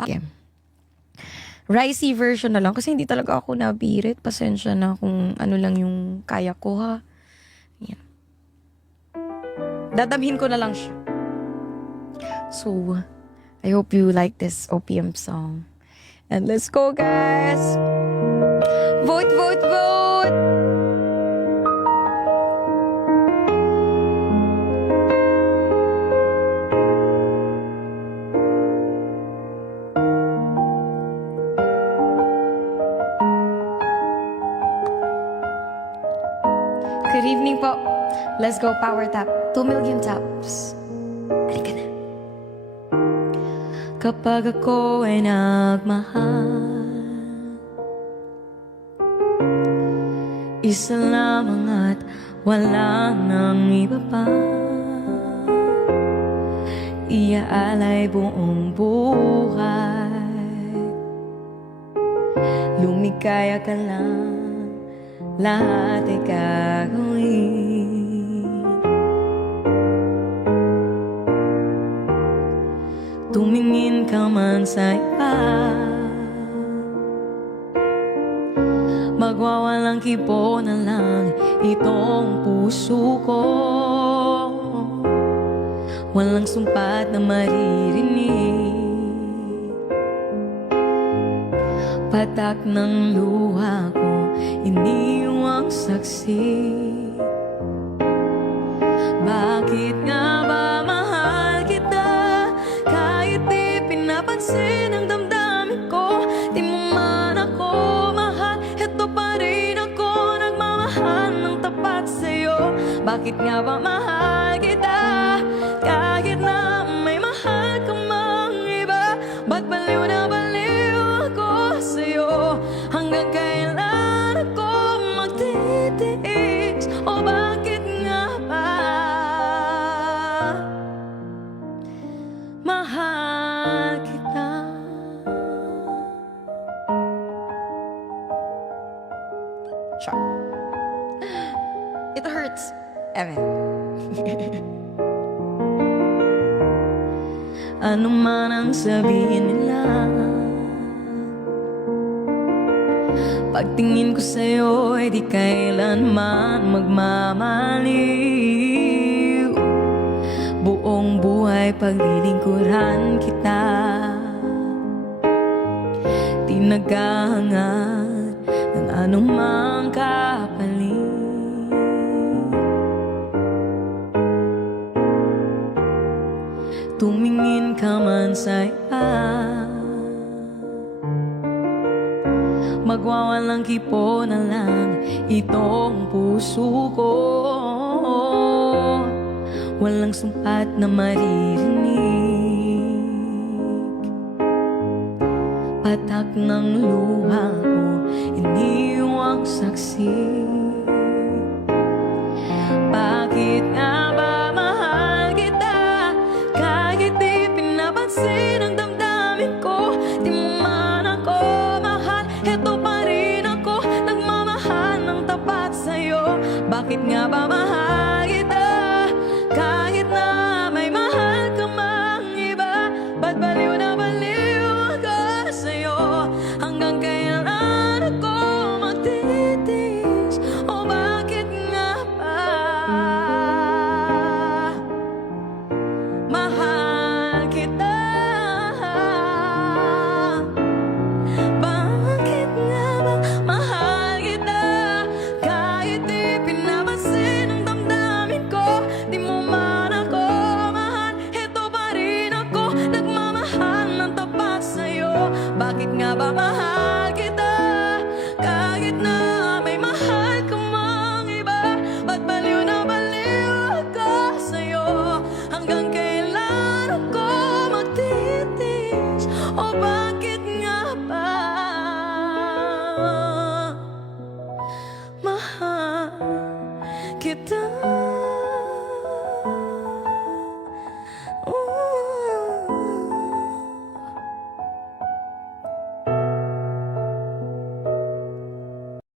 Okay. Ricey version na lang kasi hindi talaga ako nabirit. Pasensya na kung ano lang yung kaya ko, ha. Yan. Dadamhin ko na lang siya. So, I hope you like this OPM song. And let's go, guys! Vote, vote, vote! Good evening po. Let's go, power tap. 2 million taps. Halika na. Kapag ako ay nagmahal, isa lamang at wala nang iba pa, iaalay buong buhay. Lumikaya ka lang, lahat ay gagawin. Tumingin ka man sa iba, magwawalang kipo na lang itong puso ko. Walang sumpat na maririnig, patak ng luha ko, iniwang saksi. Bakit nga ba mahal kita? Kahit di pinapansin ang damdamin ko, di mo man ako mahal, eto pa rin ako nagmamahal ng tapat sa'yo. Bakit nga ba mahal kita? Kahit na may mahal ka mang iba, ba't baliw na baliw ako sa'yo? Hanggang kailan ako magtitiis? O bakit nga ba mahal kita? Sure. It hurts. Evan. Ano man ang sabihin nila, pagtingin ko sa'yo ay di kailanman magmamaliw. Buong buhay paglilingkuran kita, di naghahangad ng anumang kapalit. Tumingin ka man sa iba, magwawalang kipo na lang itong puso ko. Walang sumpat na maririnig, patak ng luha ko, iniwang saksi. Bakit nga ba mahal kita? Kahit di pinapansin ang damdamin ko, di mo man ako mahal, eto pa rin ako nagmamahal ng tapat sa'yo. Bakit nga ba mahal kita? Kahit na may mahal ka mang iba, ba't baliw na baliw ako sa'yo? Hanggang kailan ako magtitiis? O bakit nga ba mahal kita? Bakit nga ba mahal kita? Kahit di pinapansin ang damdamin ko, di mo man ako mahal, eto pa rin ako nagmamahal ng tapat sa'yo. Bakit nga ba mahal